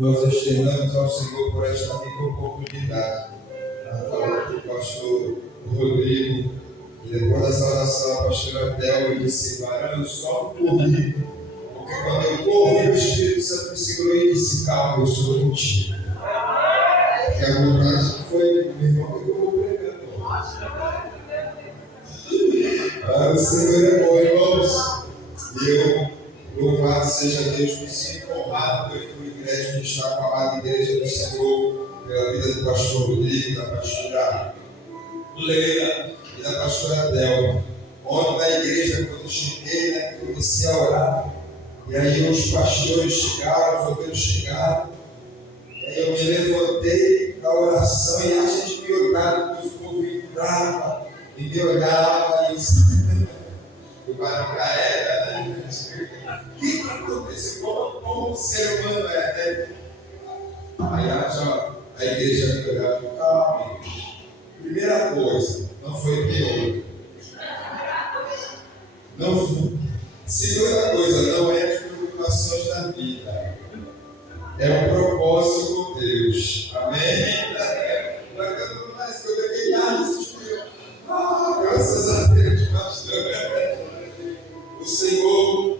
nós externamos ao Senhor por esta rica oportunidade. Falando com o pastor Rodrigo, e depois dessa oração, a pastora Théo disse: Varão, eu só corri, porque quando eu corri, o Espírito Santo me segurou e disse: calma, eu sou contigo. E a vontade foi, meu irmão, que eu vou pregando. O Senhor é bom, irmãos. E eu, louvado seja Deus, me sinto honrado pelo privilégio de estar com a amada igreja do Senhor, pela vida do pastor Rodrigo, da pastora Leila e da pastora Thelma. Ontem na igreja, quando cheguei, comecei a orar. E aí os pastores chegaram, os obreiros chegaram. E aí eu me levantei da oração e a gente me olhava, o povo entrava e me olhava e o barão carrega, né? O que aconteceu? Como o ser humano é, né? Aí a igreja me olhava e calma, igreja. Primeira coisa, não foi pior. Não foi. Segunda coisa, não é as preocupações da vida. É um propósito com Deus. Amém? Mas quando eu fiquei graças a Deus, pastor. O Senhor,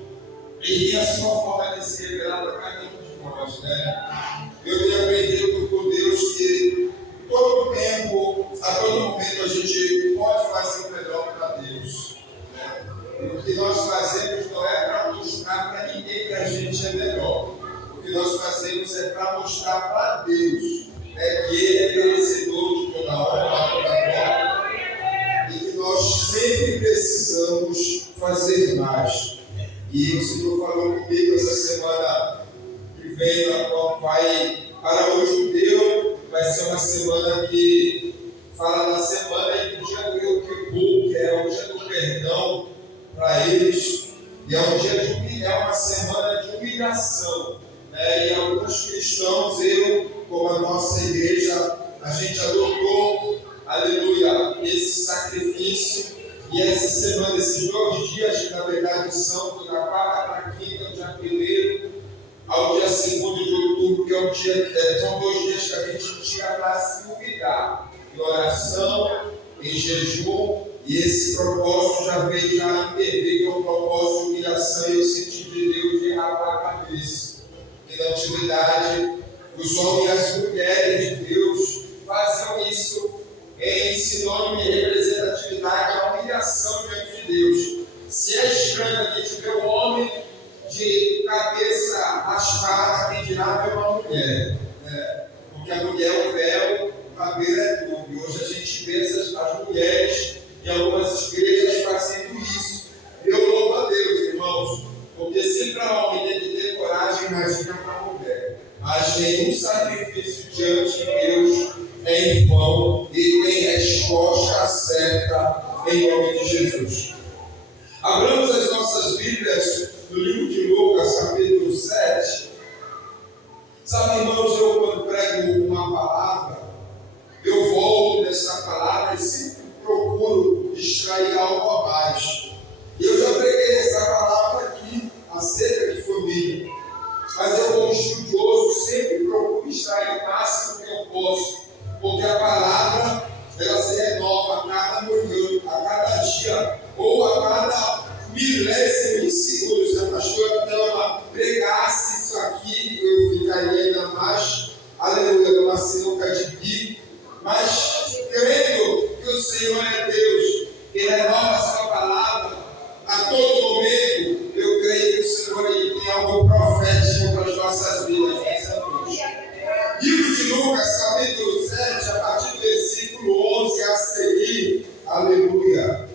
Ele tem a sua forma de se revelar para cada um de nós, né? Eu tenho aprendido com Deus que todo tempo, a todo momento, a gente pode fazer o melhor para Deus. Né? O que nós fazemos não é para mostrar para ninguém que a gente é melhor. O que nós fazemos é para mostrar para Deus, né, que Ele é merecedor de toda honra, toda glória, e que nós sempre precisamos fazer mais. E o Senhor falou comigo essa semana que vem, na qual vai para o judeu, vai ser uma semana que fala da semana e do dia do Yom Kippur, que é o dia do perdão para eles, e é um dia é uma semana de humilhação, né? E alguns cristãos, eu, como a nossa igreja, a gente adotou, aleluia, esse sacrifício. E essa semana, esses 2 dias, que na verdade são da quarta para a quinta, do dia 1º ao dia 2º de outubro, que é um dia, são 2 dias que a gente tira para se humilhar, em oração, em jejum, e esse propósito já veio já intervir, que é um propósito de humilhação, e eu senti de Deus de rapar a cabeça. E na antiguidade, os homens e as mulheres de Deus faziam isso em sinônimo de representatividade, a humilhação diante de Deus. Se é estranho a gente ver um homem de cabeça raspada, quem dirá ver uma mulher, né? Porque a mulher é o véu, o cabelo é tudo. E hoje a gente vê as mulheres em algumas igrejas fazendo isso. Eu louvo a Deus, irmãos, porque se para homem tem que ter coragem, imagina para a mulher. Mas nenhum sacrifício diante de Deus é em vão e tem resposta certa em nome de Jesus. Abramos as nossas Bíblias no livro de Lucas, capítulo 7. Sabe, irmãos, eu quando prego uma palavra, eu volto nessa palavra e sempre procuro extrair algo a mais. Eu já preguei essa palavra aqui acerca de família, mas eu, como estudioso, sempre procuro extrair o máximo que eu posso, porque a palavra ela se renova a cada manhã, a cada dia, ou a cada milésimo de segundos. Se a pastora Thelma pregasse isso aqui, eu ficaria ainda mais, aleluia, numa sinuca de bico. Mas crendo que o Senhor é Deus, que renova a sua palavra a todo momento, eu creio que o Senhor tem algo profético para as nossas vidas nessa noite. Livro de Lucas, capítulo 7, a partir do versículo 11 a seguir, aleluia.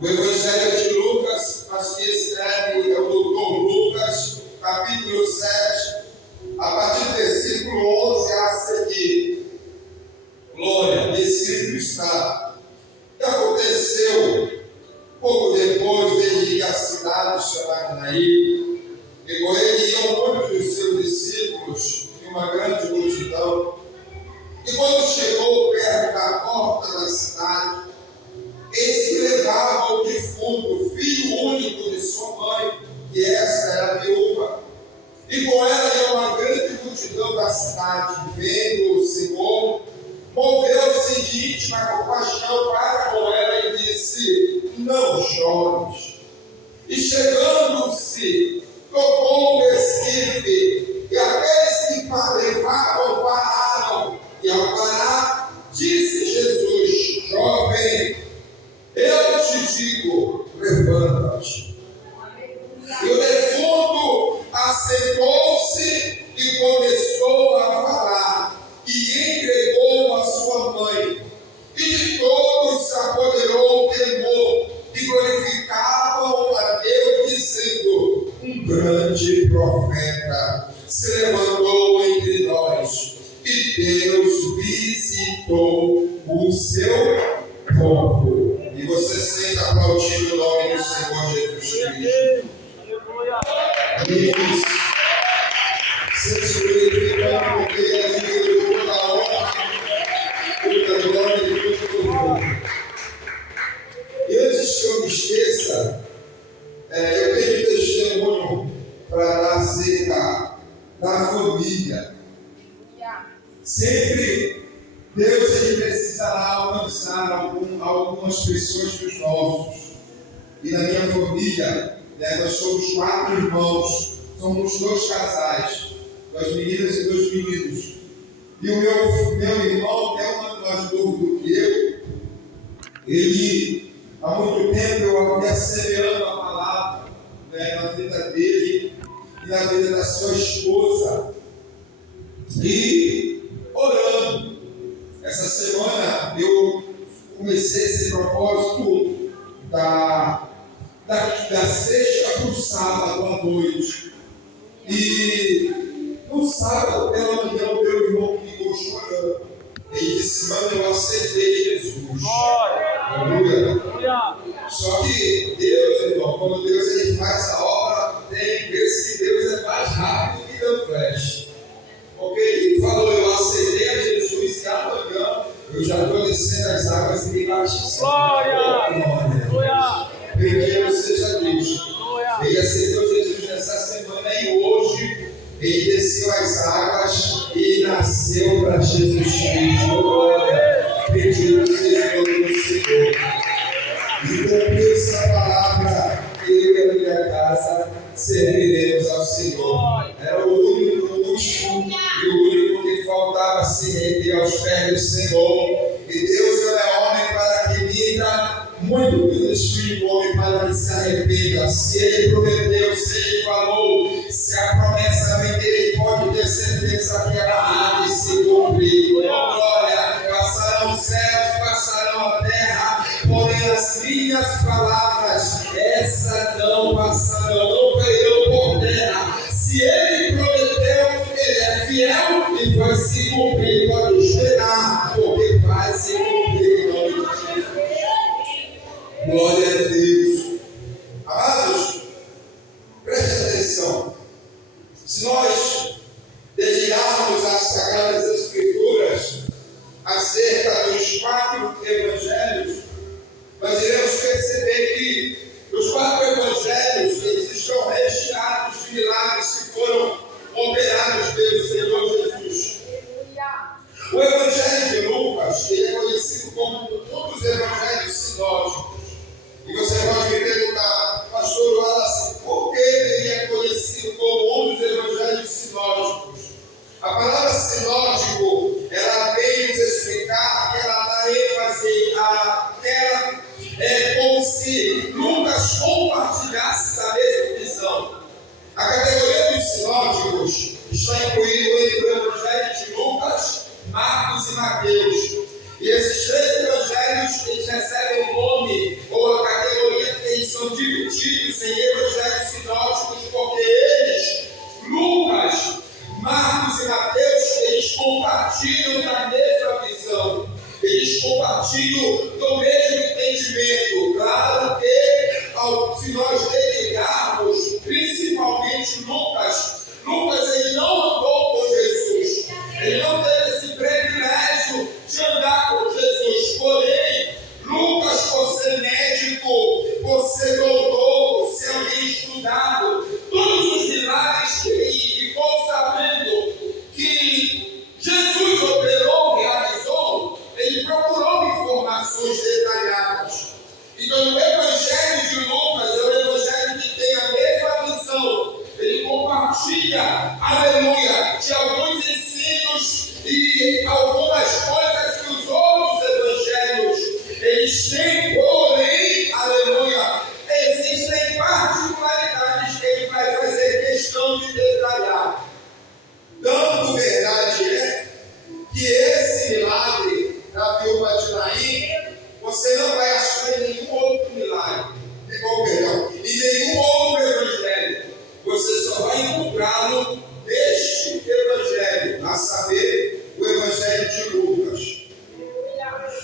O Evangelho de Lucas, mas que escreve é o doutor Lucas, capítulo 7, a partir do versículo 11 a seguir. Glória, escrito está. E aconteceu, pouco depois, de ir à cidade chamada Naim, e com ele iam muitos dos seus discípulos e uma grande multidão. E quando chegou perto da porta da cidade, eis que levava o defunto, filho único de sua mãe, que esta era viúva, e com ela ia uma multidão da cidade, vendo o Senhor, moveu-se de íntima compaixão para com ela e disse: não chores. E chegando-se, tocou o esquife, e aqueles que levavam pararam. E ao parar, disse Jesus: jovem, eu te digo, levanta-te. E o defunto assentou-se e começou a falar, e entregou a sua mãe. E de todos se apoderou o temor, e glorificavam a Deus, dizendo: um grande profeta se levantou entre nós, e Deus visitou o seu povo. E você senta aplaudindo o nome do Senhor Jesus Cristo. Isso. Seja glorificado, porque é digno de toda a honra, toda a glória e todo o louvor. E antes que eu me esqueça, eu tenho um testemunho para dar acerca da família. Sempre Deus precisará alcançar algumas pessoas dos nossos. E na minha família, nós somos 4 irmãos, somos 2 casais, 2 meninas e 2 meninos. E o meu irmão, que é um ano mais novo do que eu, ele, há muito tempo, eu havia semeando a palavra na vida dele e na vida da sua esposa. E orando. Essa semana eu comecei esse propósito da sexta para o sábado à noite. E no sábado, pela manhã, o meu irmão me ligou chorando. Ele disse: mano, eu aceitei Jesus. Aleluia. Só que Deus, irmão, quando Deus ele faz a obra, tem vezes que Deus é mais rápido que o flash. Porque ele falou: eu aceitei a Jesus e amanhã eu já estou descendo as águas e me batizando. Glória! Bendito seja Deus. Ele aceitou Jesus nessa semana e hoje ele desceu as águas e nasceu para Jesus Cristo. Glória! Bendito seja o Senhor. E cumpriu essa palavra, eu e a minha casa serviremos ao Senhor. Era o único último e o único que faltava se render aos pés do Senhor. E Deus não é homem para que minta, muito menos filho do homem para que se arrependa. Se ele prometeu, se ele falou, se a promessa vem dele, pode ter certeza que ela há de se cumprir. Glória! Passarão os céus, passarão a terra, porém as minhas palavras, essa não passarão, não cairão por terra. Se ele prometeu, ele é fiel e vai se cumprir. Pode esperar, porque vai se cumprir em nome de Jesus. Glória a Deus. Amados, preste atenção. Se nós dedicarmos às Sagradas Escrituras acerca dos 4 evangelhos, nós iremos perceber que os 4 evangelhos eles estão recheados de milagres que foram operados pelo Senhor Jesus. O Evangelho de Lucas ele é conhecido como um dos evangelhos sinóticos. E você pode me perguntar: pastor Wallace, por que ele é conhecido como um dos evangelhos sinóticos? A palavra sinótico, ela vem nos explicar que ela dá ênfase àquela, como se Lucas compartilhasse da mesma visão. A categoria dos sinóticos está incluído entre o Evangelho de Lucas, Marcos e Mateus. E esses 3 evangelhos eles recebem o nome ou a categoria que eles são divididos em evangelhos sinóticos, porque eles, Lucas, Marcos e Mateus, eles compartilham da mesma visão, eles compartilham do mesmo entendimento. Claro que, se nós dedicarmos principalmente Lucas ele não andou com Jesus, ele não teve esse privilégio de andar com Jesus. Porém, Lucas, por ser médico, por ser doutor, por ser alguém estudado, todos os milagres que ele ficou sabendo que compartilha, aleluia, de alguns ensinos e algumas coisas que os outros evangelhos eles têm, porém, aleluia, existem particularidades que ele vai fazer questão de detalhar. Tanto verdade é que esse milagre da viúva de Naim, você não vai achar em nenhum outro milagre, em nenhum outro evangelho. Você só vai encontrá-lo neste evangelho, a saber, o evangelho de Lucas.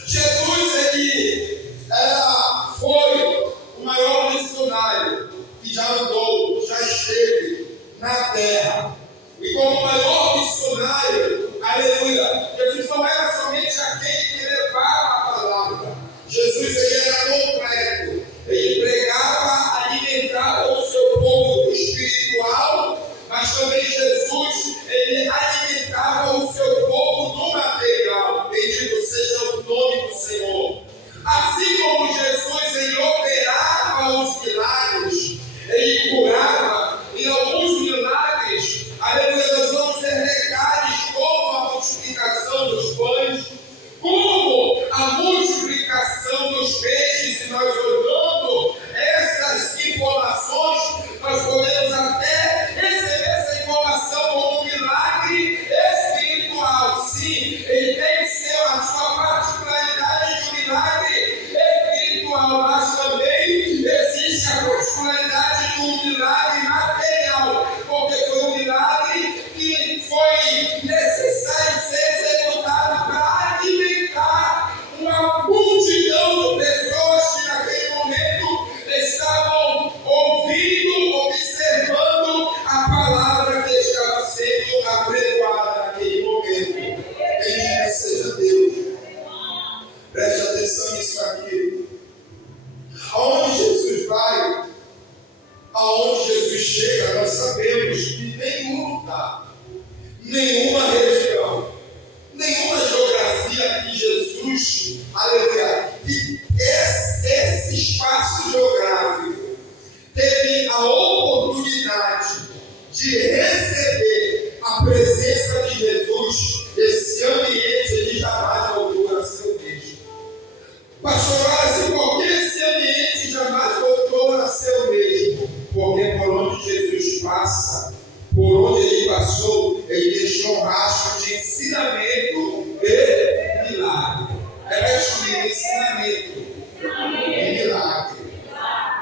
Jesus, ele foi o maior missionário que já andou, já esteve na terra. E como maior missionário, aleluia, Jesus não era somente aquele que levava a palavra. Jesus, ele era completo. Ele pregava, alimentava o seu povo espiritual, mas também Jesus, ele alimentava o seu povo no material. Bendito seja o nome do Senhor. Assim como Jesus, ele operava os milagres, ele curava, em alguns milagres, aleluia, nós vamos ter detalhes como a multiplicação dos pães, como a multiplicação dos peixes, e nós olhando essas informações, nós podemos até receber essa informação como um milagre espiritual. Sim, ele tem a sua particularidade de um milagre espiritual, mas também existe a particularidade de um milagre material, porque foi um milagre que foi necessário ser executado para alimentar uma multidão de pessoas que naquele momento estavam ouvindo, observando a palavra que estava sendo apregoada naquele momento. Bendito seja Deus. Preste atenção nisso aqui. Aonde Jesus vai, aonde Jesus chega, nós sabemos que nenhum lugar, nenhuma região, nenhuma geografia que Jesus, aleluia, que esse espaço geográfico teve a oportunidade de receber a presença de Jesus, esse ambiente ele jamais voltou a ser o mesmo. Pastor Asa, por que esse ambiente jamais voltou a ser o mesmo? Porque por onde Jesus passa, por onde ele passou, ele deixou um rastro de ensinamento e milagre. Repete comigo, ensinamento e milagre.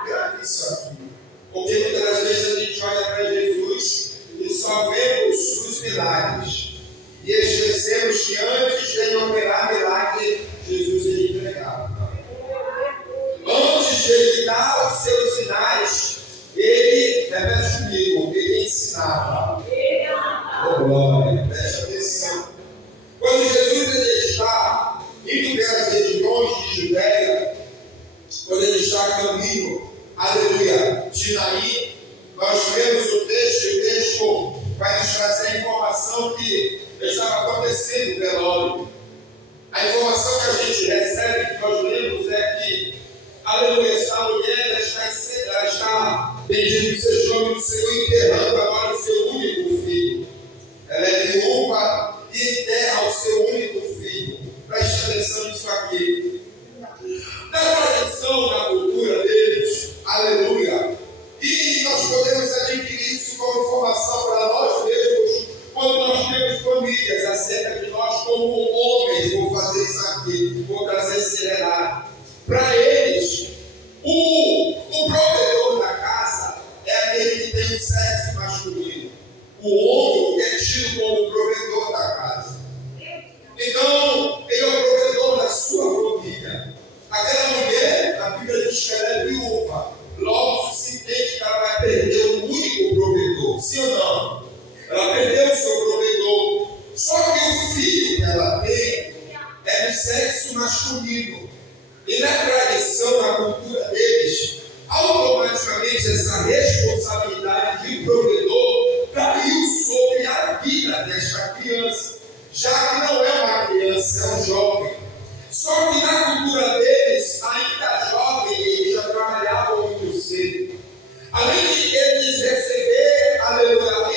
Grave isso aqui. Porque muitas das vezes a gente olha para Jesus e só vemos os milagres. E esquecemos que antes de ele operar milagre, Jesus ele pregava. Antes de ele dar os seus sinais, ele, repete comigo, ele ensinava. Oh, glória, preste atenção. Quando Jesus ele está indo pelas regiões de Judéia, quando ele está a caminho, aleluia, de Naim, nós vemos o texto, e o texto vai nos trazer a informação que estava acontecendo no velório. A informação que a gente recebe, que nós lemos, é que, aleluia, essa mulher ela está, bendito seja o nome do Senhor, enterrando agora o seu único filho. Ela é viúva e enterra o seu único filho. Preste atenção nisso aqui. Na tradição, na cultura deles, aleluia, e nós podemos adquirir isso como informação para nós mesmos, quando nós temos famílias, acerca de nós como homens. Vou fazer isso aqui, vou trazer seriedade. Para eles, o provedor da casa é aquele que tem o sexo masculino. O homem é tido como o provedor da casa. Então, ele é o provedor da sua família. Aquela mulher, a Bíblia diz que ela é viúva. Logo se entende que ela vai perder o único provedor. Sim ou não? Ela perdeu o seu provedor. Só que o filho que ela tem é do sexo masculino. E na tradição, na cultura deles, automaticamente essa responsabilidade de provedor caiu sobre a vida desta criança, já que não é uma criança, é um jovem. Só que na cultura deles, ainda jovem, eles já trabalhavam muito cedo. Além de eles receber, aleluia,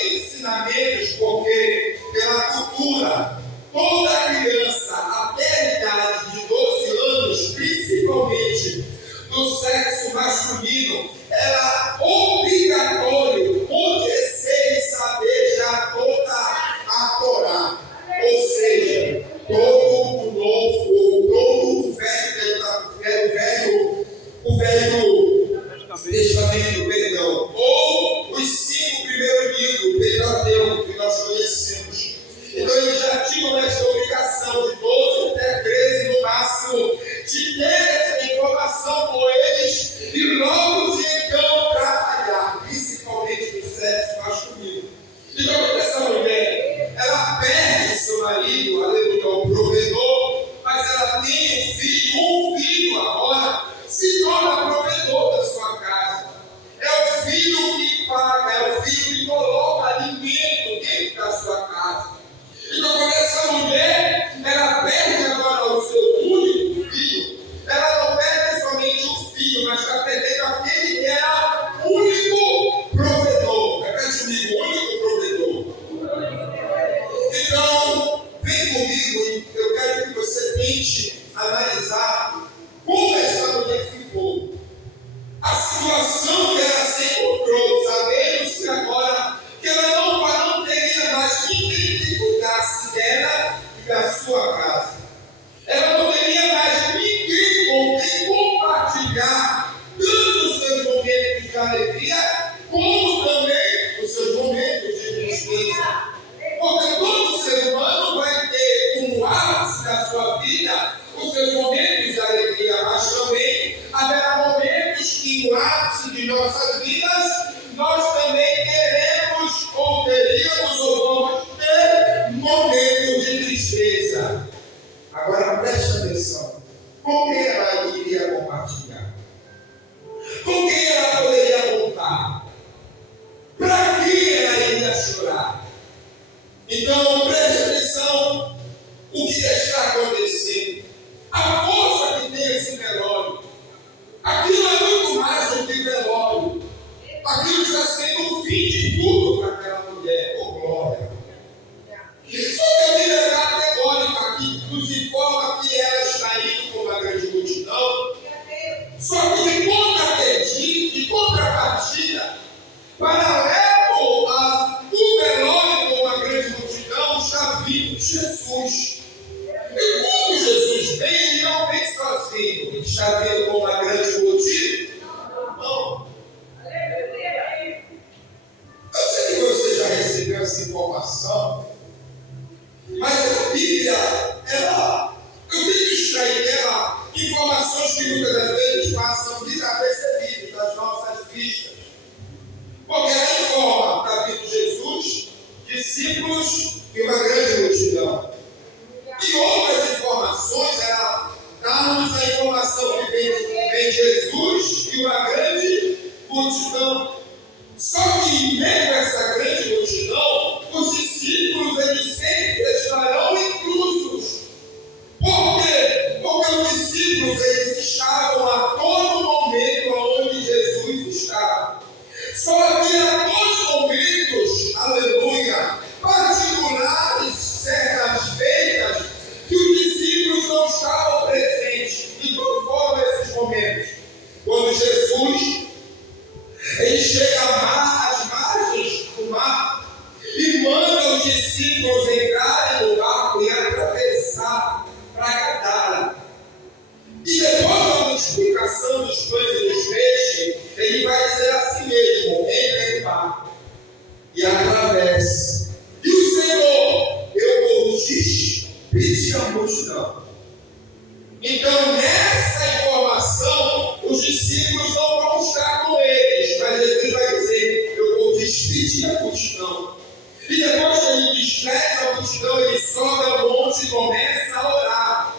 marido, aleluia, o provedor, mas ela tem um filho agora se torna provedor da sua casa. É o filho que paga, é o filho que coloca alimento dentro da sua casa. Então, quando essa mulher, ela perde agora o seu único filho, ela não perde somente o filho, mas está perdendo aquele que era o único provedor. Repete comigo, único provedor. Então, vem comigo e eu quero que você tente analisar como essa mulher ficou. A situação que ela se encontrou, sabendo que agora que ela não teria mais ninguém que cuidasse dela e da sua casa. Ela não teria mais ninguém com quem compartilhar tanto os seus momentos de alegria, como também os seus momentos de tristeza. Porque todo ser humano vai ter como ápice da sua vida os seus momentos de alegria, mas também haverá momentos que no ápice de nossas vidas nós também teremos ou teríamos ou vamos ter momentos de tristeza. Agora preste atenção, com quem ela iria compartilhar? Com quem ela poderia contar? Para quem ela iria chorar? Então preste atenção o que está acontecendo. A força que tem esse velório. Aquilo é muito mais do que velório. Aquilo está sendo o fim de tudo para aquela mulher. Oh, glória. Só que a Bíblia é categórica aqui, nos informa que ela está indo com uma grande multidão. Só que de contrapartida, paralelo ao velório com uma grande multidão, está vindo Jesus. E quando Jesus vem, ele não vem sozinho. Ele está vindo com uma grande multidão. Não. Eu sei que você já recebeu essa informação, mas a Bíblia, eu tenho que extrair dela informações que muitas das vezes passam desapercebidas das nossas vistas. Porque ela informa, está vindo Jesus, discípulos e uma grande multidão. E outras informações, ela dá-nos a informação que vem Jesus e uma grande multidão. Só que em meio a essa grande multidão, os discípulos eles sempre estarão inclusos. Por quê? Porque os discípulos eles estavam a todo momento onde Jesus estava. Só que a todos momentos, aleluia, particulares, certas feitas, que os discípulos não estavam presentes. E qual foram esses momentos? Quando Jesus ele chega às margens do mar e manda os discípulos entrarem no barco e atravessar para Gadara. E depois da multiplicação dos pães e dos peixes, ele vai dizer assim mesmo: entre em barco e atravesse. E o Senhor, eu vou despedir a multidão. Então, nessa informação, os discípulos não vão estar com eles, mas Jesus vai dizer: eu vou despedir a multidão. E depois que ele despede a multidão, ele sobe ao monte e começa a orar.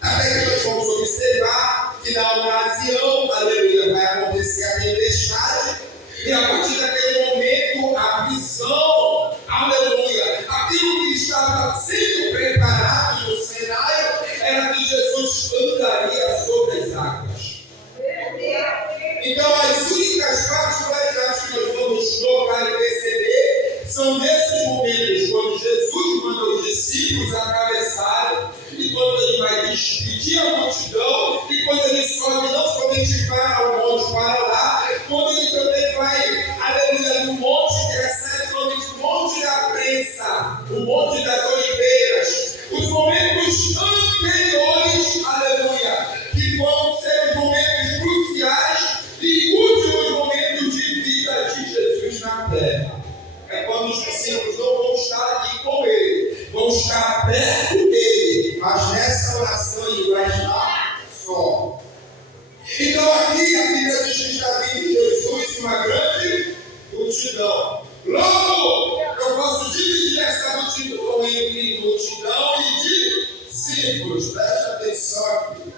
Até que nós vamos observar que na ocasião, aleluia, vai acontecer a tempestade, e a partir daquele momento, a visão, aleluia, aquilo que estava sendo preparado no cenário, era que Jesus andaria sobre as águas. Então, as únicas particularidades que nós vamos notar e perceber são nesses momentos, quando Jesus manda os discípulos atravessarem, e quando ele vai despedir a multidão, e quando ele sobe não somente para o monte, para lá, quando ele também vai, aleluia, no monte que recebe o monte da prensa, o monte das oliveiras, os momentos anteriores, aleluia, que vão ser os momentos cruciais e últimos momentos de vida de Jesus na terra. É quando os discípulos não vão estar aqui com ele, vão estar perto dele, mas nessa oração ele vai estar só. Então aqui a Bíblia diz que está vindo Jesus e uma grande multidão. Logo, eu posso dividir essa multidão entre multidão discípulos, preste atenção aqui.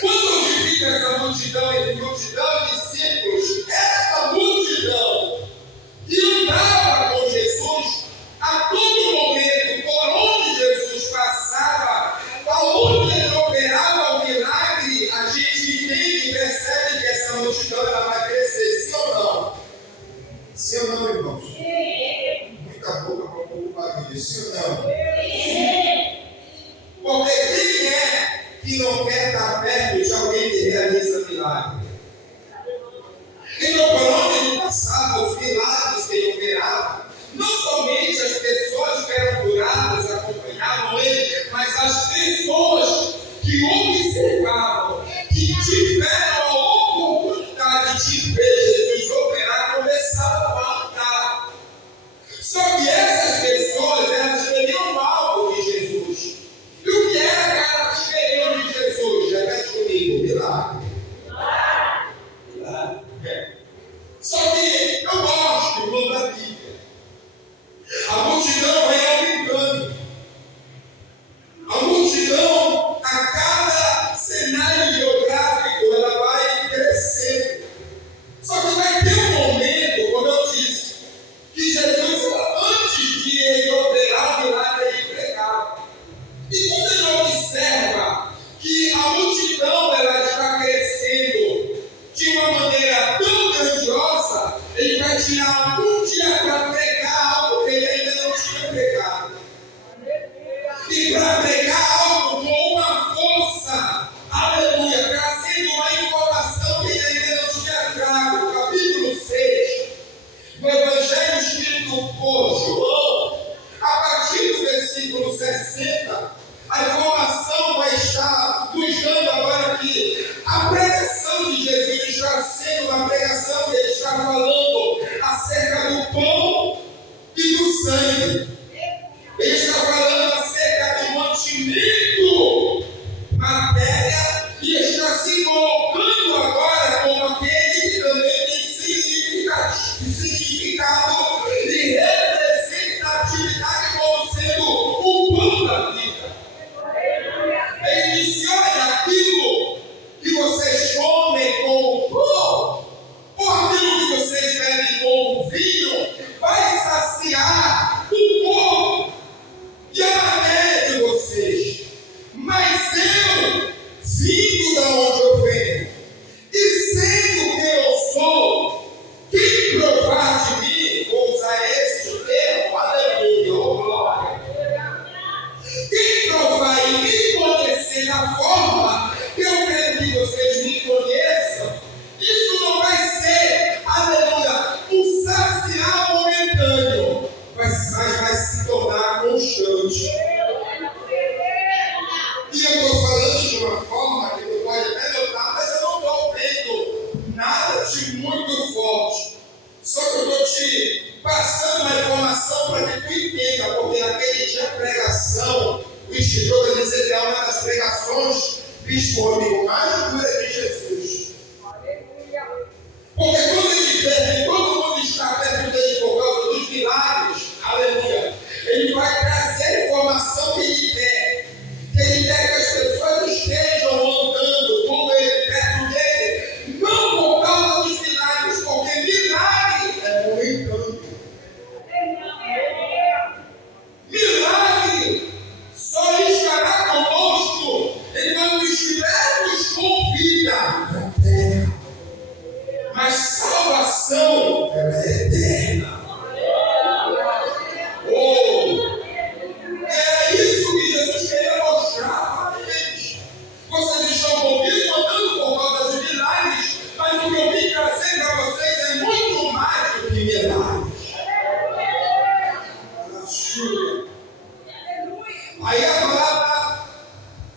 Quando eu divido essa multidão entre multidão e discípulos, essa multidão que andava com Jesus, a todo momento, por onde Jesus passava, aonde ele operava o milagre, a gente entende e percebe que essa multidão ela vai crescer, sim ou não? Sim ou não, irmãos? Sim. Muita boca para pouco barulho, sim ou não? Sim. Porque quem é que não quer estar perto de alguém que realiza milagre? Então, por onde ele passava, os milagres que ele operava, não somente as pessoas que eram curadas acompanhavam ele, mas as pessoas que observavam, que tiveram a oportunidade de ver Jesus operar, começaram a andar. Só que essas pessoas, elas queriam algo de Jesus. E o que era que elas queriam de Jesus? Repete comigo, milagre. Só que eu gosto, irmão, da Bíblia. A multidão vai aumentando. A multidão, a cada cenário geográfico, ela vai crescendo. Só que vai ter um momento, como eu disse, que Jesus, antes de ele operar o milagre, ele pregava. E quando ele observa que a multidão ela está crescendo de uma maneira tão grandiosa, ele vai tirar um dia para pregar algo que ele ainda não tinha pregado. E para pregar algo com uma força, aleluia, trazendo uma informação que ele ainda não tinha trago. Capítulo 6, do Evangelho escrito por João, a partir do versículo 60, a informação vai estar nos dando agora que a pregação de Jesus está sendo uma pregação que ele está falando acerca do pão e do sangue. Ele está falando acerca do mantimento, matéria, e está se colocando agora como aquele que também tem significado e representatividade como sendo o pão da vida. Ele disse: olha, aquilo que vocês comem com o pão, ou aquilo que vocês bebem com o vinho, vai saciar o corpo e a matéria de vocês. Mas eu, vindo da onde eu venho, e sendo que eu sou, quem provar de mim, vou usar esse termo, aleluia, oh glória. Quem provar e me conhecer da forma que eu quero que vocês me conheçam, isso não vai ser, aleluia, um saciar momentâneo, mas vai se tornar constante. E eu estou falando de uma forma que tu pode até notar, mas eu não estou vendo nada de muito forte. Só que eu estou te passando uma informação para que tu entenda, porque naquele dia a pregação, o Instituto de Ezequiel, uma das pregações, bispo amigo mais dura de Jesus. Porque quando ele vê que todo mundo está perto dele por causa dos milagres, aleluia, ele vai trazer a informação que ele quer. Que ele quer que as pessoas estejam andando com ele, perto dele, não por causa dos milagres, porque milagre é momentâneo. Milagre só estará conosco enquanto estivermos com vida na terra. Mas salvação ela é eterna. Era isso que Jesus queria mostrar para eles. Vocês estão comigo andando por causa de milagres, mas o que eu vim trazer para vocês é muito mais do que milagres. Aí a palavra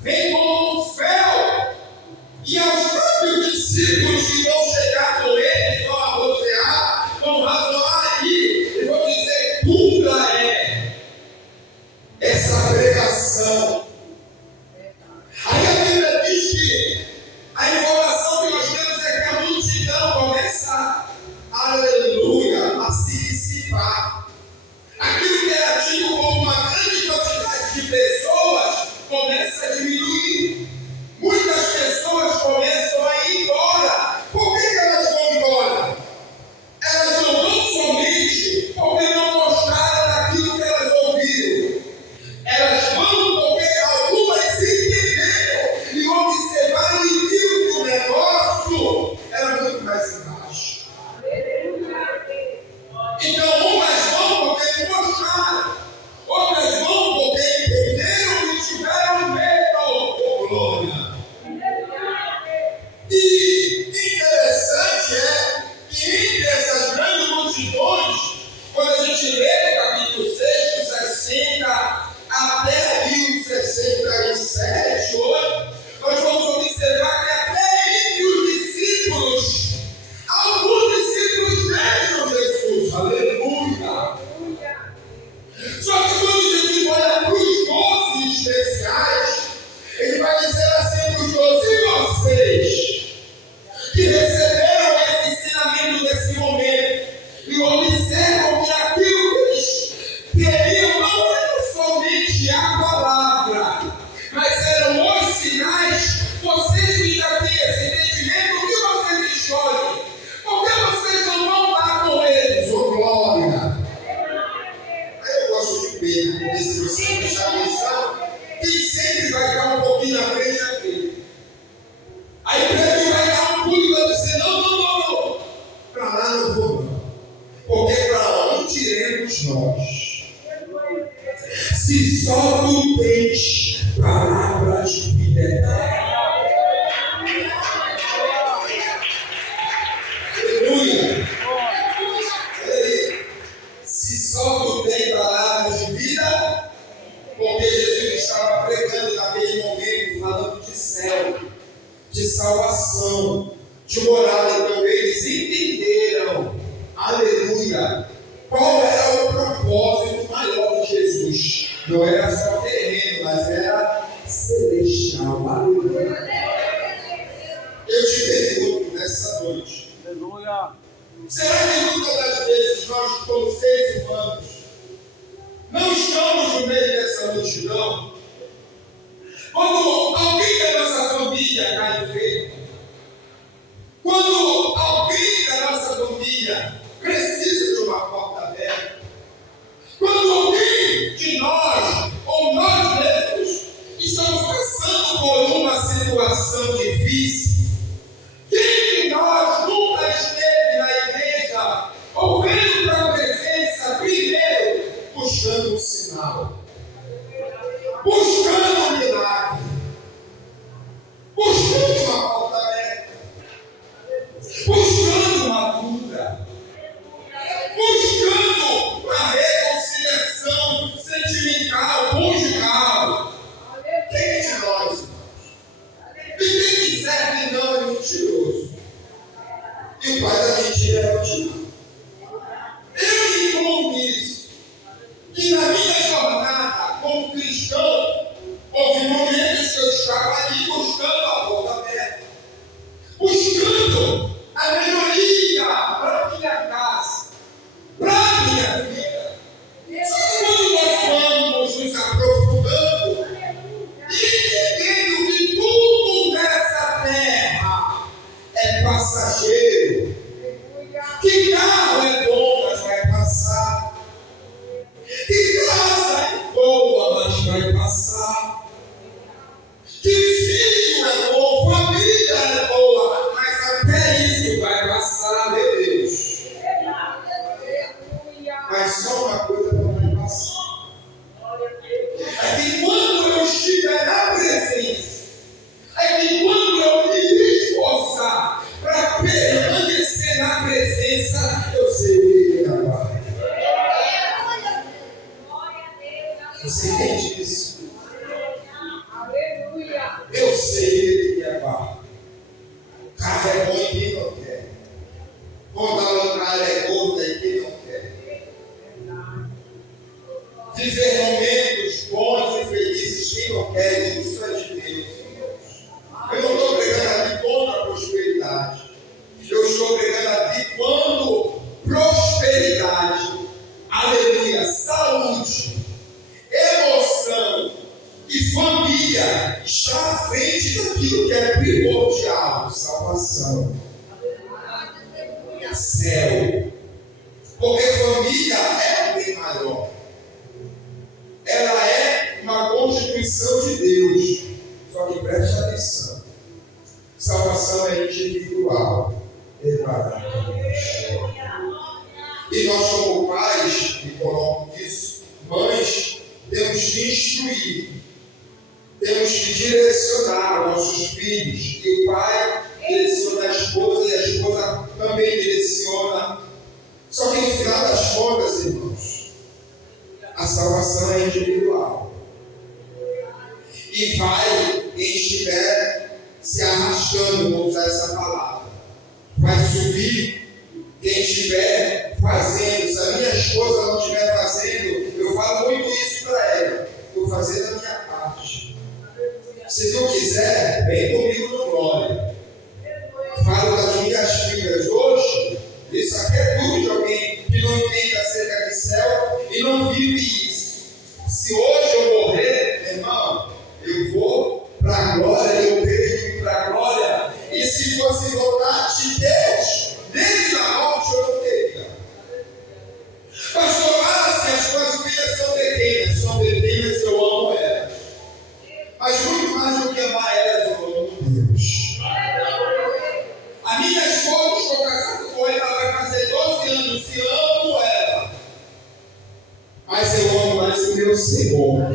vem como um fel, e aos próprios discípulos que vão chegar com eles, vão arrozear, vão razoar aqui, e vão dizer: dura é essa pregação. Aí a Bíblia diz que a informação que nós temos é que a multidão começa, aleluia, a se dissipar. Aquilo que era tido como uma grande quantidade de pessoas medo, porque se você prestar atenção, quem sempre vai estar um pouquinho na frente é Pedro. Aí Pedro vai dar um pulo e vai dizer: não, para lá não vou não, porque para onde iremos nós? Se só tu tens palavras de vida eterna. Aleluia. Se só tu tens palavras de vida, porque Jesus estava pregando naquele momento, falando de céu, de salvação, de morada. Então eles entenderam, aleluia, qual era o propósito maior de Jesus. Não era só terreno, mas era celestial. Aleluia. Eu te pergunto nessa noite: aleluia. Será que muitas das vezes nós, como seres humanos, não estamos no meio dessa multidão? Quando alguém da nossa família cai enfermo, quando alguém da nossa família precisa de uma porta aberta, quando alguém de nós, ou nós mesmos, estamos passando por uma situação difícil, quem de nós nunca esteve na igreja, ou veio para a presença primeiro, buscando um sinal, buscando um milagre, buscando uma porta aberta, buscando uma cura, buscando a reconciliação sentimental, conjugal? Quem de nós, irmãos? E quem disser que não é mentiroso? E o pai da mentira é o diabo. Eu me encontro isso, que na minha jornada como cristão, houve momentos que eu estava ali buscando a porta aberta, buscando a melhoria para a minha casa, para a minha vida. Só que quando nós vamos nos aprofundando e entendendo que tudo nessa terra é passageiro, que carro é bom, mas vai passar, que casa é boa, mas vai passar, que filho é bom, família é boa, mas até isso vai passar, meu Deus. Mas só uma coisa não vai passar: é que quando eu estiver na presença, é que quando eu me esforçar para permanecer na presença, eu serei capaz. Você entende isso? Eu sei que é barro. Carro é bom e quem não quer. Quando a localha é gorda e quem não quer. Viver momentos bons e felizes, quem não quer, isso é de Deus. Eu não estou pregando aqui contra a prosperidade. Eu estou pregando aqui quando prosperidade, aleluia, saúde, emoção e família está à frente daquilo que é primordial: salvação, céu. Porque família é o bem maior. Ela é uma constituição de Deus. Só que preste atenção: salvação é individual. E nós, como pais, me coloco nisso, mães, temos que instruir, temos que direcionar nossos filhos. E o pai direciona a esposa e a esposa também direciona. Só que no final das contas, irmãos, a salvação é individual. E vai quem estiver se arrastando, vou usar essa palavra. Vai subir quem estiver fazendo. Se a minha esposa não estiver fazendo, eu falo muito isso para ela: vou fazer da minha parte. Se tu quiser, vem comigo no glória. Falo das minhas filhas hoje. Isso aqui é tudo de alguém que não entende acerca de céu e não vive isso. Se hoje eu morrer, irmão, eu vou para a glória, eu vejo para a glória. E se fosse vontade de Deus, desde a morte eu não teria. Pastor, se as tuas filhas são pequenas, mas eu amo mais o meu Senhor.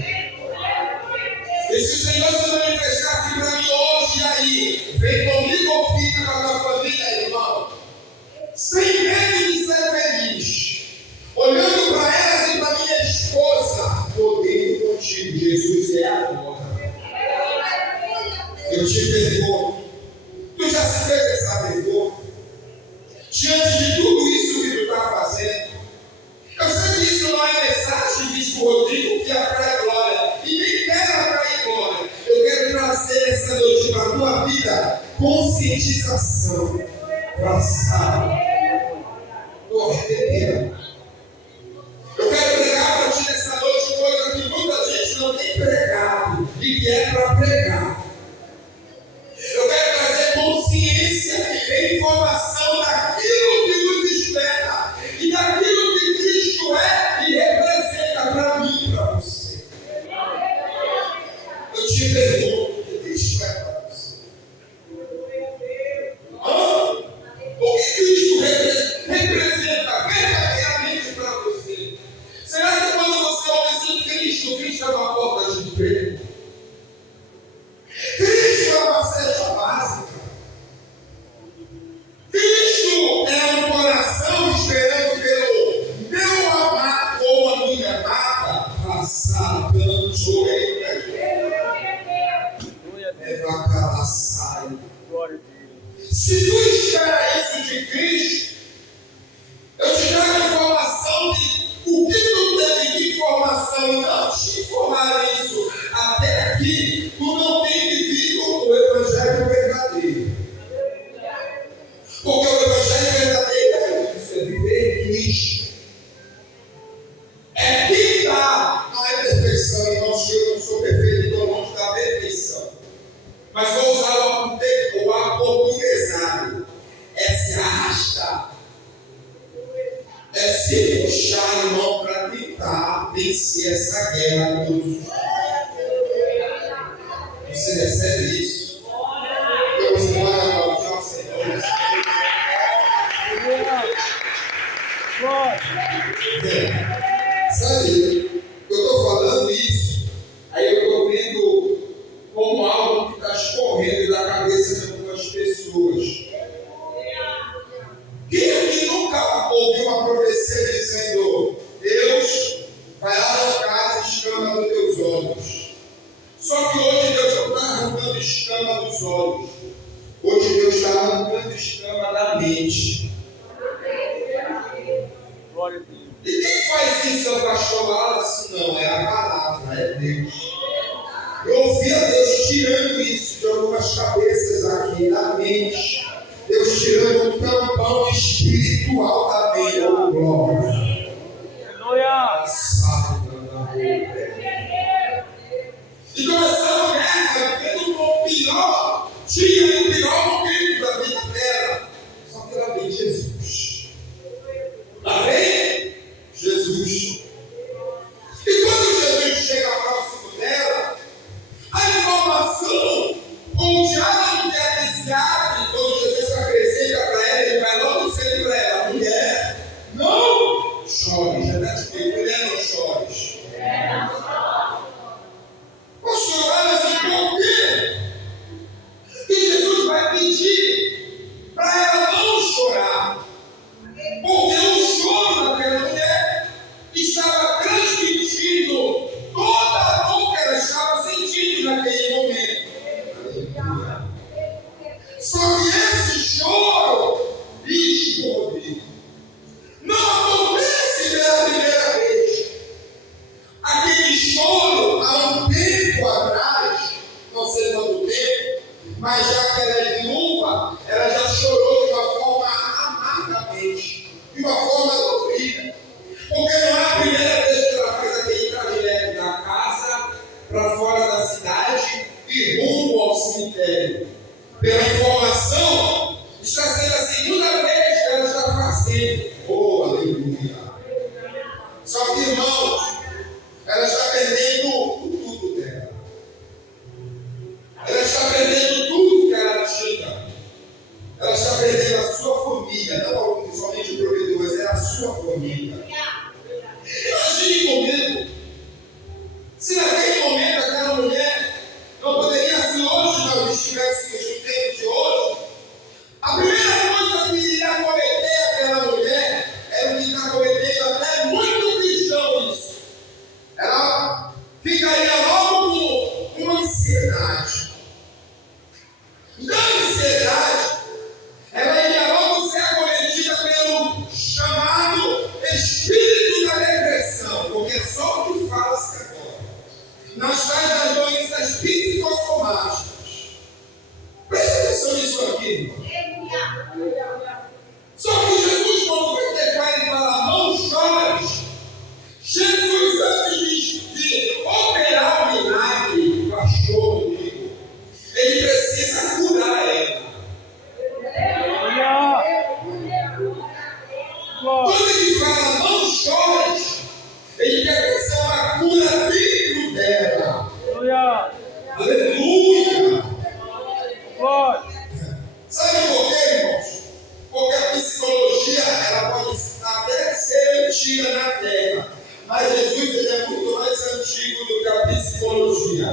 E se o Senhor se manifestar aqui para mim hoje, e aí, vem comigo ou fica com a tua família, irmão? Sem medo de ser feliz, olhando para elas e para minha esposa, podendo contigo, Jesus é agora. Eu te pergunto, tu já se fez essa pergunta? Diante de tudo isso que tu está fazendo, eu sei que isso não é mensagem, diz o Rodrigo, que atrai glória, e nem quero atrair glória. Eu quero trazer essa noite para a tua vida conscientização para sábado. Estou arrependendo. Eu quero pregar para ti nessa noite coisa que muita gente não tem pregado e que é para pregar. Eu quero trazer consciência e informação daquilo que nos espera e daquilo que Cristo é e representa para mim e para você. Eu te pergunto, o que Cristo é para você? O que Cristo representa verdadeiramente para você? Será que quando você ouve assim, Cristo é uma porta de emprego? Cristo é uma cesta básica. Cristo é um coração esperando pelo meu amado ou a minha amada passar pelo joelho. É vacalaçar. Se tu espera isso de Cristo, eu te trago informação de o que tu teve de informação e não te informar isso até aqui, tu não tem vivido o Evangelho verdadeiro. Porque o Evangelho verdadeiro é isso, é viver Cristo. É pintar, não é perfeição, irmãos, que eu não sou perfeito, estou longe da perfeição. Mas vou usar o aportuguesado. É se arrastar. É se puxar, irmão, para tentar vencer essa guerra todos os dias. Você recebe isso? Então você vai aplaudir ao Senhor. Sabe, eu estou falando isso, aí eu estou vendo como algo que está escorrendo da cabeça de algumas pessoas. Quem aqui nunca ouviu uma profecia dizendo: Deus vai arrancar as escamas dos teus olhos? Só que hoje Deus não está arrancando escama dos olhos. Hoje Deus está arrancando escama da mente. E quem faz isso é o pastor Wallace? Não, é a palavra, é Deus. Eu ouvi a Deus tirando isso de algumas cabeças aqui da mente. Deus tirando um tampão espiritual da mente. Oh, glória. Aleluia. E começamos a guerra, vendo o pior dia e o pior momento da vida dela. Só que ela vem Jesus. Lá vem Jesus. E quando Jesus chega próximo dela, a informação, o diálogo que é iniciado, quando Jesus se apresenta para ela, ele vai logo dizendo para ela: mulher, não chore. Já está dizendo, mulher, não alguém. Só que Jesus, quando vai declarar e fala, não chores, Jesus, antes de operar o milagre, baixou comigo. Ele precisa curar ela. Quando ele fala, não chores, ele quer pensar uma cura dentro dela. Aleluia! Sabe por quê, irmãos? Porque a psicologia ela pode até ser antiga na Terra, mas Jesus ele é muito mais antigo do que a psicologia.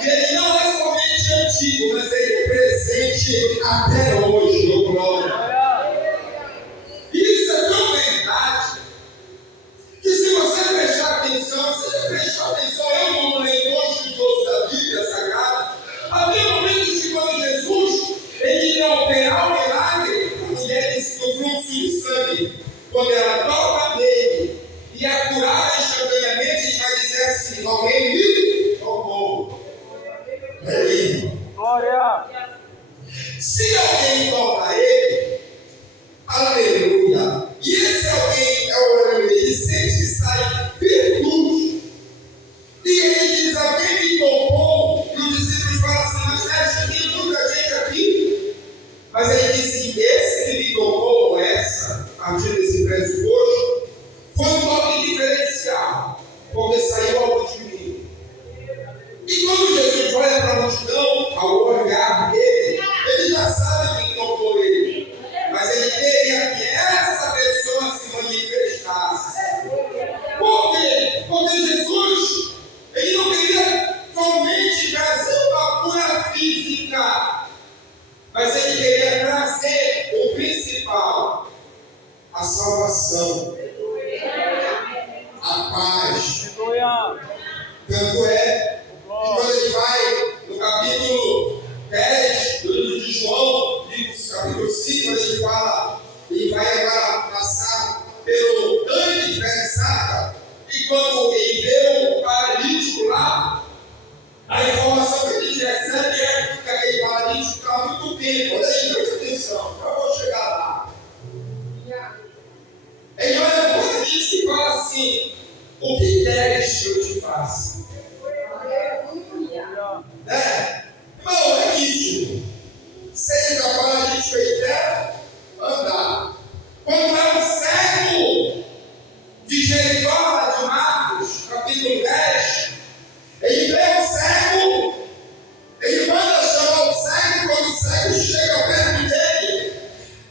E ele não é somente antigo, mas ele é presente até hoje, oh glória. Isso é tão verdade que se você prestar atenção, eu como leitor estudioso da Bíblia Sagrada, havia momentos que quando Jesus ele ia operar o milagre, a mulher do fluxo de sangue, quando ela toca nele e a curar instantaneamente, ele vai dizer assim, alguém me tocou. Glória! Se alguém toca ele, aleluia! E esse alguém é o aleluia, ele sente que sai virtude. E ele diz, alguém me tocou, e os discípulos falam assim, mas mestre, tem muita gente aqui. Mas ele disse, esse que me tocou, essa, a partir desse pressuposto, foi um toque diferencial, porque saiu algo de mim. E quando Jesus olha para a multidão, ao olhar dele, ele já sabe quem tocou ele. Mas ele queria que essa pessoa se manifestasse. Por quê? Porque Jesus, ele não queria somente trazer uma cura física, mas ele queria trazer o principal, a salvação, a paz. Tanto é que quando ele vai no capítulo 10 do livro de João, capítulo 5, quando ele fala, ele vai agora passar pelo tanque de Bethesda, e quando ele vê o paralítico lá, a informação que ele recebe é que aquele paralítico está há muito tempo. Olha aí, presta atenção, eu vou chegar lá. Ele olha para o paralítico e fala assim, o que queres que eu te faça? Irmão, é nítido. Se ele está paralítico, ele quer andar. Quando é o cego de Jericó, de Marcos, capítulo 10, ele vê o cego, ele manda chamar o cego, quando o cego chega perto dele,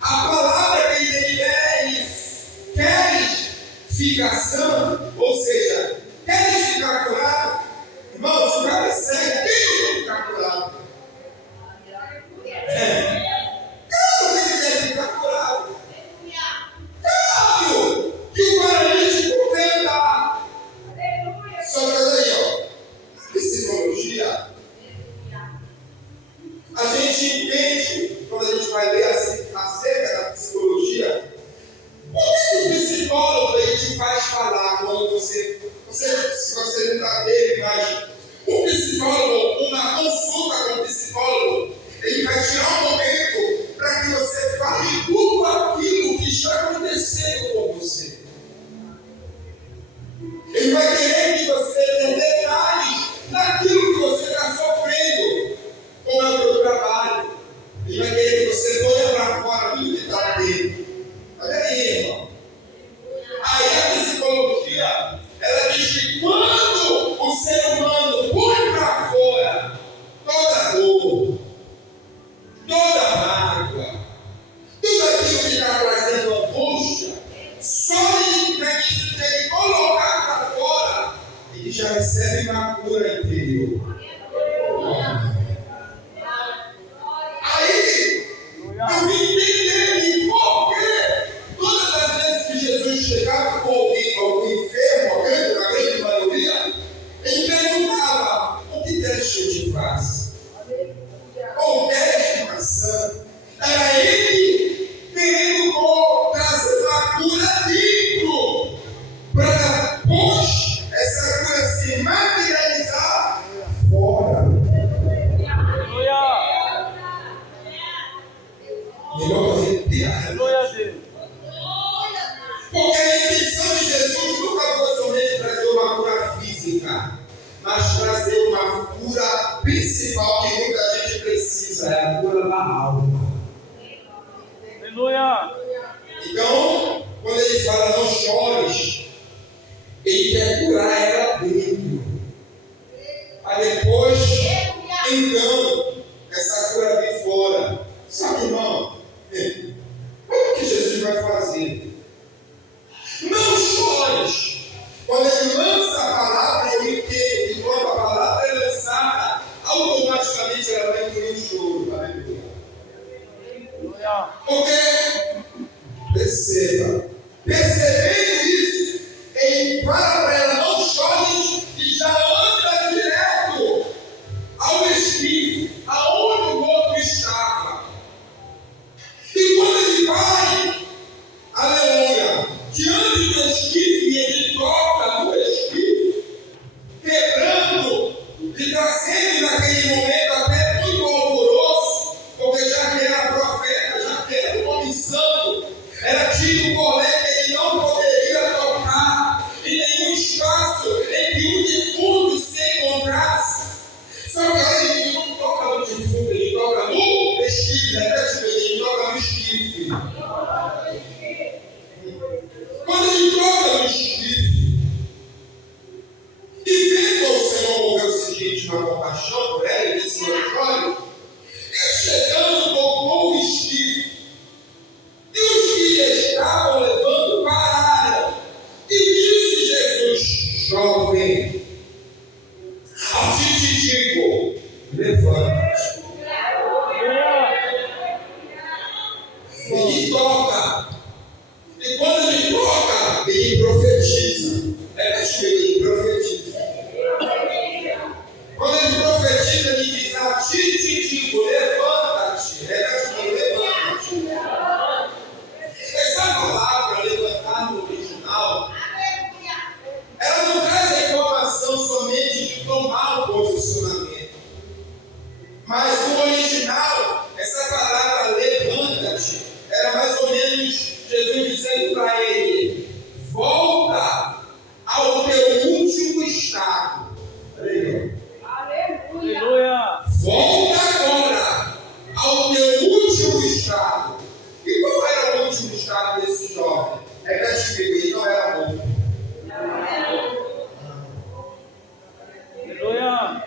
a palavra que ele é isso, queres ficar sã, ou seja, queres ficar curado? Irmão, se o cara é cego, quem não quer ficar curado? Claro que ele quer ficar curado. Claro que o paralítico quer andar. Só que olha aí, ó, psicologia, a gente entende, quando a gente vai ler acerca da psicologia, por que o psicólogo ele te faz falar quando se você nunca teve, mas o psicólogo, uma consulta com o psicólogo, ele vai tirar um momento para que você fale tudo aquilo que está acontecendo com você. Ele vai querer que você dê detalhes daquilo que você está sofrendo, como é o teu trabalho. Ele vai querer que você ponha para fora tudo que está dentro. Olha aí, irmão. Aí a psicologia, ela diz que quando o ser humano põe para fora toda dor, toda mágoa, tudo aquilo que está trazendo angústia, só ele permite ele colocar para fora, ele já recebe uma cura interior. Aí, eu vim entender por que todas as vezes que Jesus chegava com alguém enfermo, na grande maioria, ele perguntava, o que queres que eu te faça? Ou queres ficar sã? Era ele querendo trazer uma cura dentro, para depois essa cura se materializar fora. curar ela dentro. Aí depois, então, essa cura vir fora. Só que não. O que Jesus vai fazer? Não chores. Quando ele lança a palavra, eu entendo que quando a palavra é lançada, automaticamente ela vai incluir o choro. Aleluia. Porque, percebendo isso, ele fala para ela: não chores, e já anda direto ao esquife, aonde o outro estava. E quando ele vai, aleluia, diante do esquife, ele toca no esquife, quebrando e trazendo naquele momento até muito alvoroço, porque já que era profeta, já que era um homem santo, era tido por lei que ele não poderia tocar em nenhum espaço em que um defunto se encontrasse. Só que ele não toca no defunto, ele toca no esquife, ele toca no esquife. Quando ele toca no esquife, e vendo o Senhor mover o seguinte na compaixão por ela, ele disse: não chore. E chegando, tocou o esquife, e os que estavam levando pararam. E disse Jesus: jovem, a ti te digo, levanta-te. Ele toca. E quando ele toca, ele profetiza. Ele profetiza. Quando ele profetiza, ele diz: a ti te digo, levanta-te. Levanta-te. Essa palavra, levantar no original, ela não traz a informação somente de tomar o posicionamento. Mas no original, essa palavra levanta-te era mais ou menos Jesus dizendo para ele: volta ao teu último estado. Aleluia. Volta agora ao teu último estado. E qual era o último estado desse jovem? É que ele não era morto. Aleluia.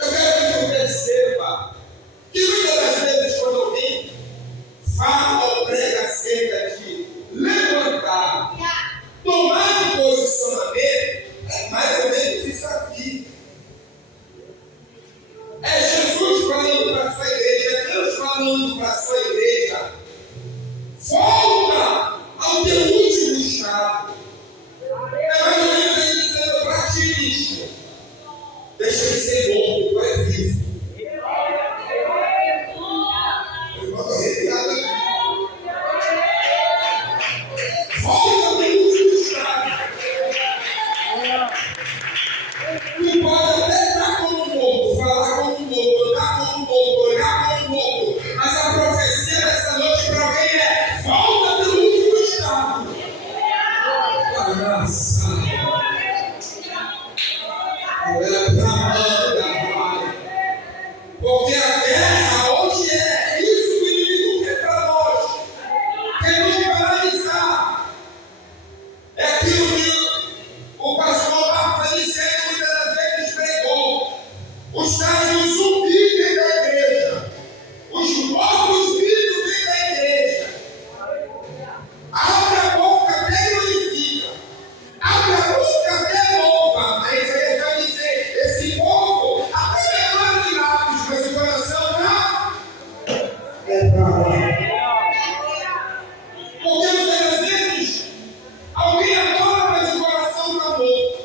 Eu quero que você perceba que muitas das vezes, quando alguém fala ou prega acerca de levantar, tomar um posicionamento, é mais ou menos isso aqui. É Jesus falando para a sua igreja, é Deus falando para a sua igreja: volta ao teu último estado. É mais ou menos ele dizendo para ti isso: deixa de ser morto, tu és vivo. Eu estou arrepiado aqui. Volta ao teu último estado. Tu pode até estar como um morto, falar como um morto, andar como um morto, olhar como um morto, mas a profecia dessa noite para alguém é: volta ao teu último estado. Porque a guerra hoje é isso que o inimigo quer para nós, quer nos paralisar. É aquilo que o pastor Marco Felicente muitas das vezes pregou: os tais zumbis dentro da igreja, os mortos vivos dentro da igreja. Abre a boca, até glorifica. Abre a boca, até louva. Aí você vai dizer: esse povo até melhor de lábios, mas o coração não é para lá. Porque muitas das vezes alguém adora, mas o coração está morto.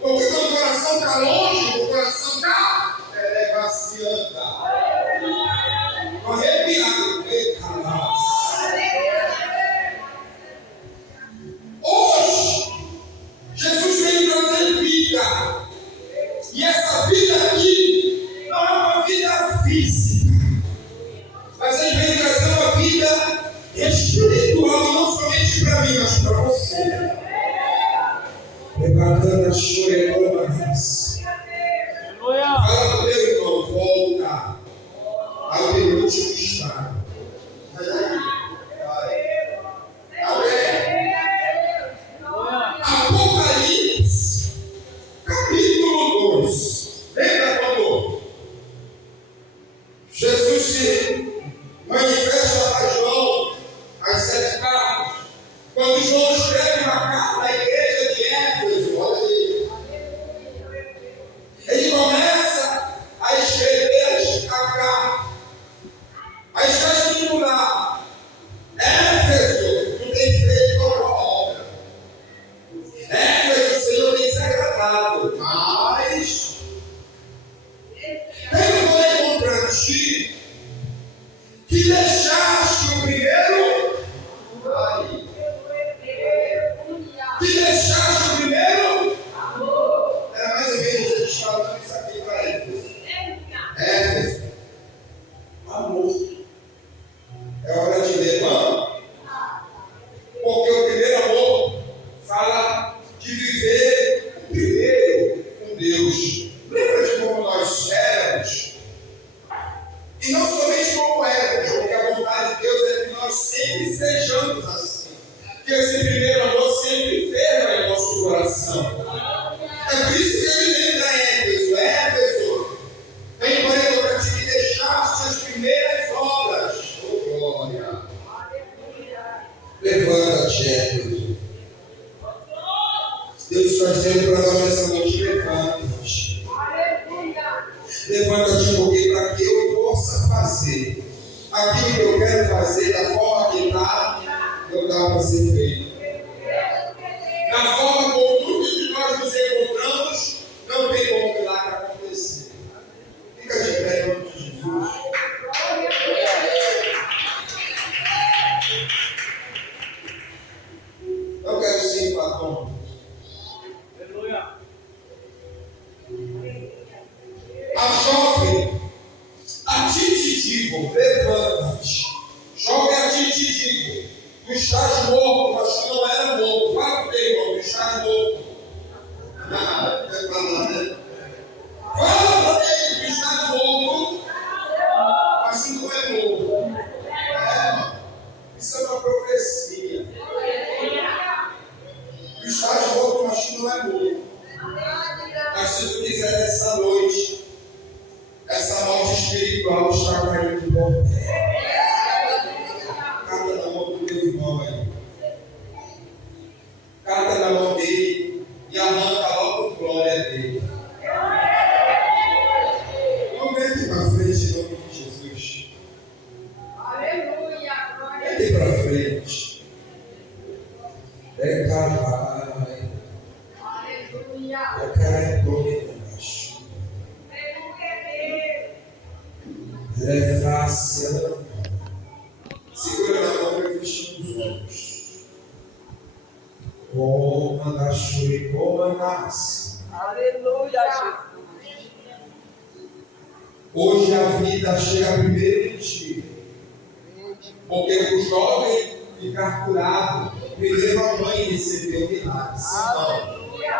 Porque quando o coração está longe, o coração está vaciando. Arrepiado. Hoje, Jesus veio trazer vida. E essa vida aqui não é uma vida física, mas ele veio trazer uma vida espiritual, não somente para mim, mas para você. Levantando a choreroma. Fala para o teu irmão: volta ao teu último estado. Vai. Amém. batom. A jovem, a ti te digo, levanta-te. Jovem, a ti te digo, tu estás morto, mas tu não era morto. Fala para o teu irmão, tu estás morto. Fala para ele, tu estás morto, mas tu não é morto. Isso é uma profecia. Tu estás morto, mas tu não é morto. Mas se tu quiser essa noite, essa morte espiritual está caindo por terra. Cata na mão do teu irmão aí. Cata na mão dele e arranca logo a glória dele. Não vem aqui para frente em nome de Jesus. Aleluia. Vem aqui para frente. É caralho. Aleluia. É caralho. Refração. Segura na mão e fecha os olhos. Coma na chuva, coma nasce. Aleluia, Jesus. Hoje a vida chega primeiro em ti. Porque o jovem ficar curado, primeiro a mãe recebeu milagres. Aleluia.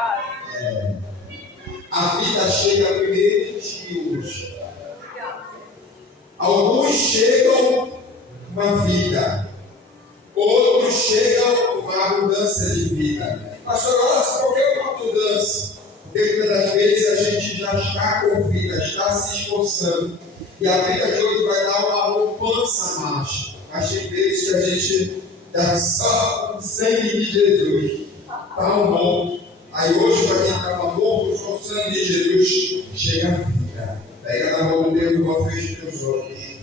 A vida chega primeiro em ti hoje. Alguns chegam com uma vida, outros chegam com uma mudança de vida. Pastor, agora por que uma mudança? Porque muitas das vezes a gente já está com vida, está se esforçando. E a vida de hoje vai dar uma poupança a mais. Mas tem vezes que a gente está só com o sangue de Jesus. Está um bom. Aí hoje, para quem estava morto, com o sangue de Jesus, chega a vida. Pega na mão do Deus e não feche teus olhos.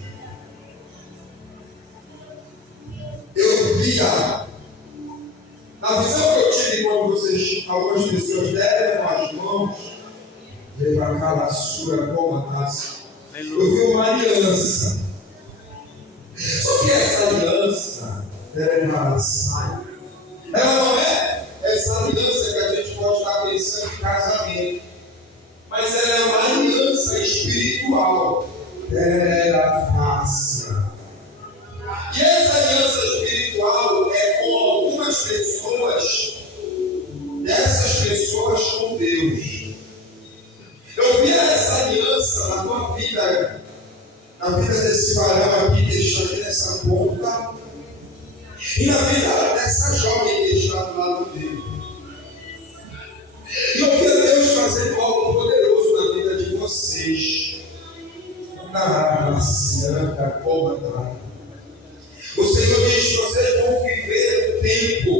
Eu via, na visão que eu tive quando algumas pessoas deram as mãos, levar a sua comandância. Eu vi uma aliança. Só que essa aliança, ela não é essa aliança que a gente pode estar pensando em casamento. Mas ela é uma aliança espiritual. Era fácil. E essa aliança espiritual é com algumas pessoas, dessas pessoas com Deus. Eu vi essa aliança na tua vida, na vida desse varão aqui que está aqui nessa ponta, e na vida dessa jovem que está do lado dele. E eu vi a Deus fazendo algo poderoso na vida de vocês. Na Santa Comandante. O Senhor diz que vocês vão viver um tempo,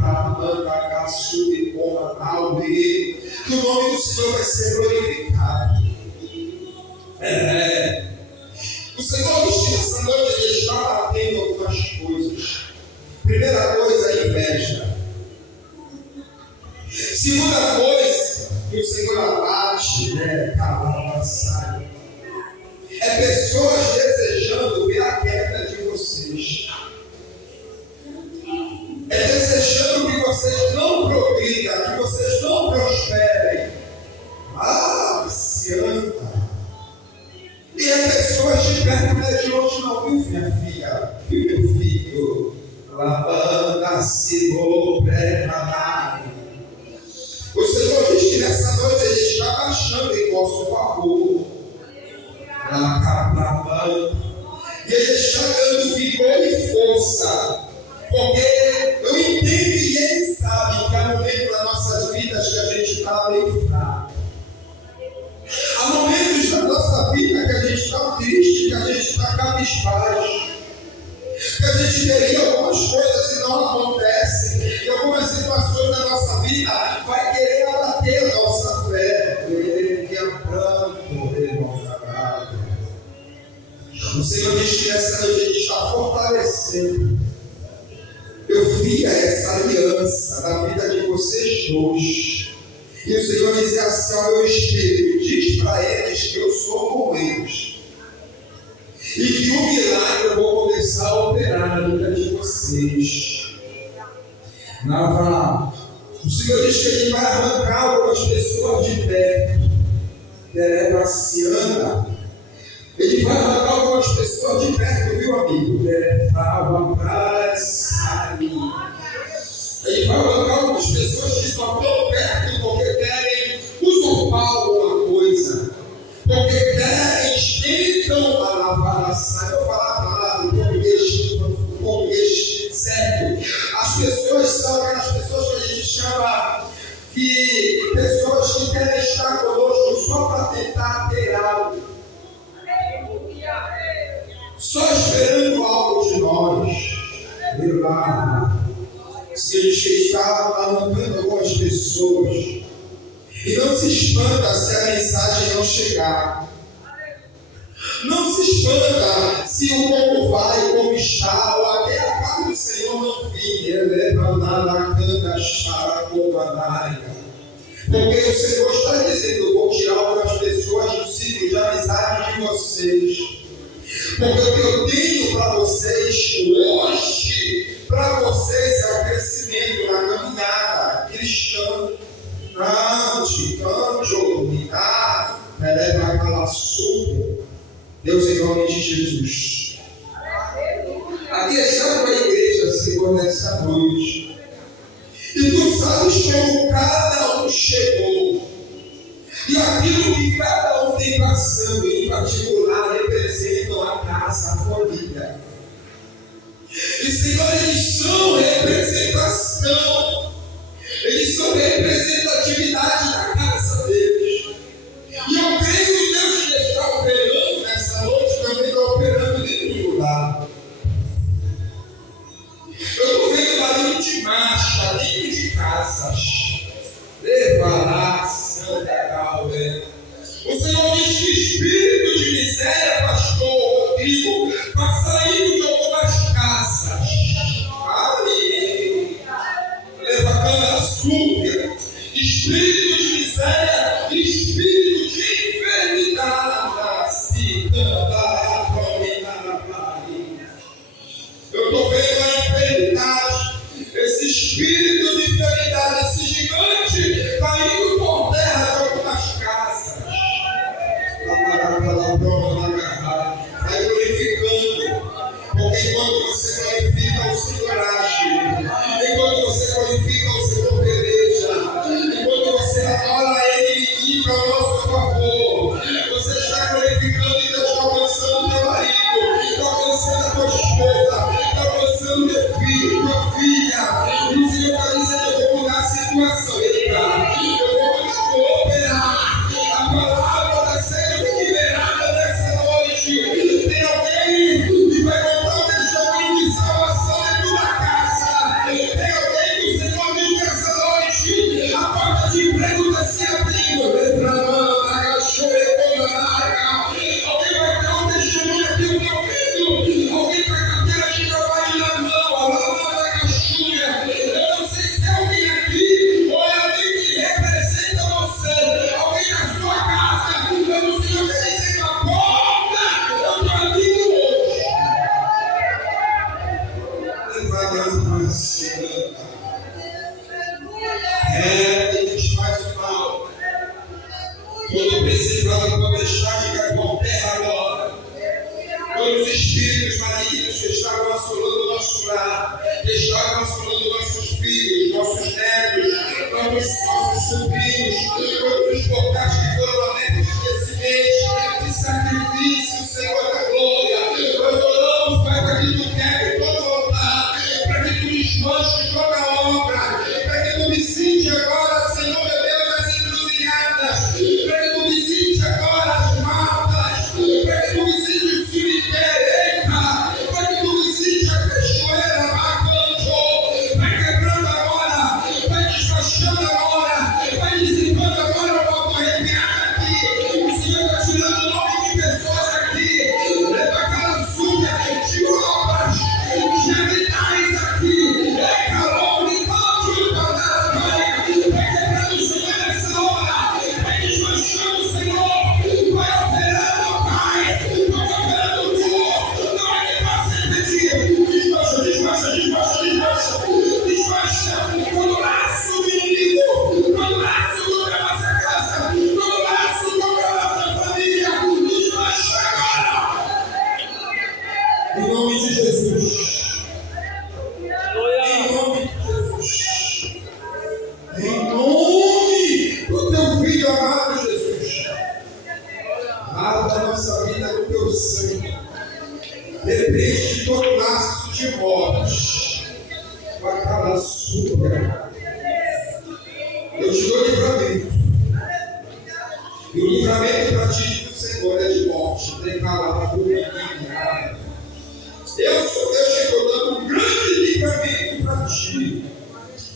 para mandar subir com a aldeia, que o nome do Senhor vai ser glorificado. O Senhor diz que nessa noite ele está batendo algumas coisas. Primeira coisa, a inveja. Segunda coisa, que o Senhor abate, é pessoas desejando ver a queda de vocês. É desejando que vocês não progridam, que vocês não prosperem. Se anda. E é pessoas de perto, não é de longe não, viu, minha filha? Viu, meu filho? Lavanda-se no preparado. O Senhor diz que nessa noite Ele está baixando em vosso favor. E Ele está dando vigor e força. Porque eu entendo e Ele sabe que há momentos nas nossas vidas que a gente está meio fraco. Há momentos na nossa vida que a gente está triste, que a gente está cabisbaixo. Que a gente queria algumas coisas e não acontecem. E algumas situações da nossa vida vai querer abater a nossa fé. O Senhor diz que nessa noite Ele está fortalecendo. Eu via essa aliança na vida de vocês dois. E o Senhor dizia assim ao meu espírito: diz para eles que eu sou com eles. E que o milagre eu vou começar a operar na vida de vocês. Senhor diz que Ele vai arrancar algumas pessoas de pé. Anda. Ele vai arrancar algumas pessoas de perto, viu, amigo? Ele vai arrancar algumas pessoas que só estão perto porque querem usurpar alguma coisa. Porque querem, tentam alavar a saia. Eu vou falar a palavra em português certo. As pessoas são aquelas pessoas que a gente chama de pessoas que querem estar conosco só para tentar ter algo. Só esperando algo de nós. Se ele está arrancando algumas pessoas. E não se espanta se a mensagem não chegar. Não se espanta se o como vai, como está, ou até a paz do Senhor não vir. Porque o Senhor está dizendo: eu vou tirar algumas pessoas do ciclo de amizade de vocês. Porque o que eu tenho para vocês hoje, para vocês é o crescimento na caminhada cristã. Deus, em nome de Jesus. Aqui está a igreja, Senhor, nessa noite. E tu sabes como cada um chegou. E aquilo que cada um tem passando, em particular, representam a casa, a família. E, Senhor, eles são representação. Eles são representatividade da casa deles. E eu creio que Deus que está operando nessa noite também está operando dentro do lar. Eu estou vendo barulho de marcha dentro de casas. Levará Santa Calma. O Senhor diz que espírito de miséria, pastor Rodrigo, está saindo de algumas casas. Leva cana súbia. Espírito de miséria, espírito de enfermidade. Se cantar, eu estou vendo a enfermidade. Esse espírito de enfermidade, esse gigante, caindo por terra de algumas casas. Vai glorificando. Porque enquanto você glorifica, o Senhor age. Enquanto você glorifica, o Senhor peleja. Enquanto você adora Ele, Ele indica ao nosso favor. Você está glorificando e Deus está alcançando teu marido, está alcançando a tua esposa, está alcançando teu filho, tua filha. E o Senhor está dizendo: eu vou mudar a situação. Eu vou operar. A palavra está sendo liberada nessa noite. Tem alguém que vai contar o testemunho de salvação dentro da casa. Tem alguém que o Senhor diz nessa noite: a porta de emprego está se abrindo. Alguém vai ter um testemunho aqui, eu estou ouvindo. Alguém com a carteira de trabalho na mão. Eu não sei se é alguém aqui ou é alguém que representa você. Alguém na sua casa. Eu não sei o que dizer com a porta. Eu estou abrindo hoje. Ele desfaz o mal. Todo principado de potestade cai por terra agora. Todos os espíritos malignos que estavam assolando o nosso lar, que estavam assolando nossos filhos, nossos netos, nossos sobrinhos, todos os portais que foram abertos nesse mês de sacrifício, Senhor da glória. Nós oramos, Pai, para que tu quebre todo altar, para que tu desmanche toda obra, para que tu visite agora, Senhor meu Deus, as encruzilhadas, para que tu visite agora as matas, para que tu visite o cemitério, para que tu visite a cachoeira, Macanto, vai quebrando agora, vai despachando agora, vai dissipando agora o alto arrepiado. súplia. Eu te dou livramento. E o livramento para ti, diz o Senhor, é de morte. Tem palavra do menino. Eu sou Deus que estou dando um grande livramento para ti.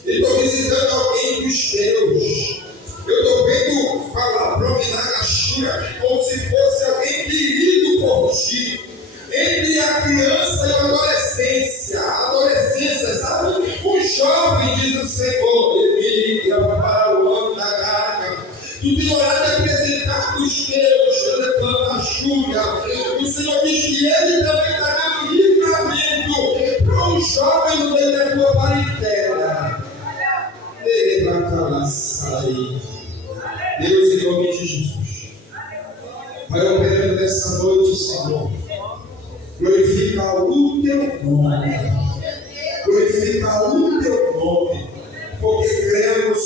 E estou visitando alguém dos teus. Eu estou vendo falar, prominar a Shura, como se fosse alguém querido por ti. Entre a criança e a adolescência, sabe? O jovem, diz o Senhor, ele para o ano da garra. Tu tem orado a apresentar os teus, levanta a Shura. O Senhor diz que ele também está dando livramento para um jovem no meio da tua parentela. Ele vai falar, sai. Deus, em nome de Jesus, vai operando nessa noite, Senhor. Glorifica o teu nome. Glorifica o teu nome. Porque cremos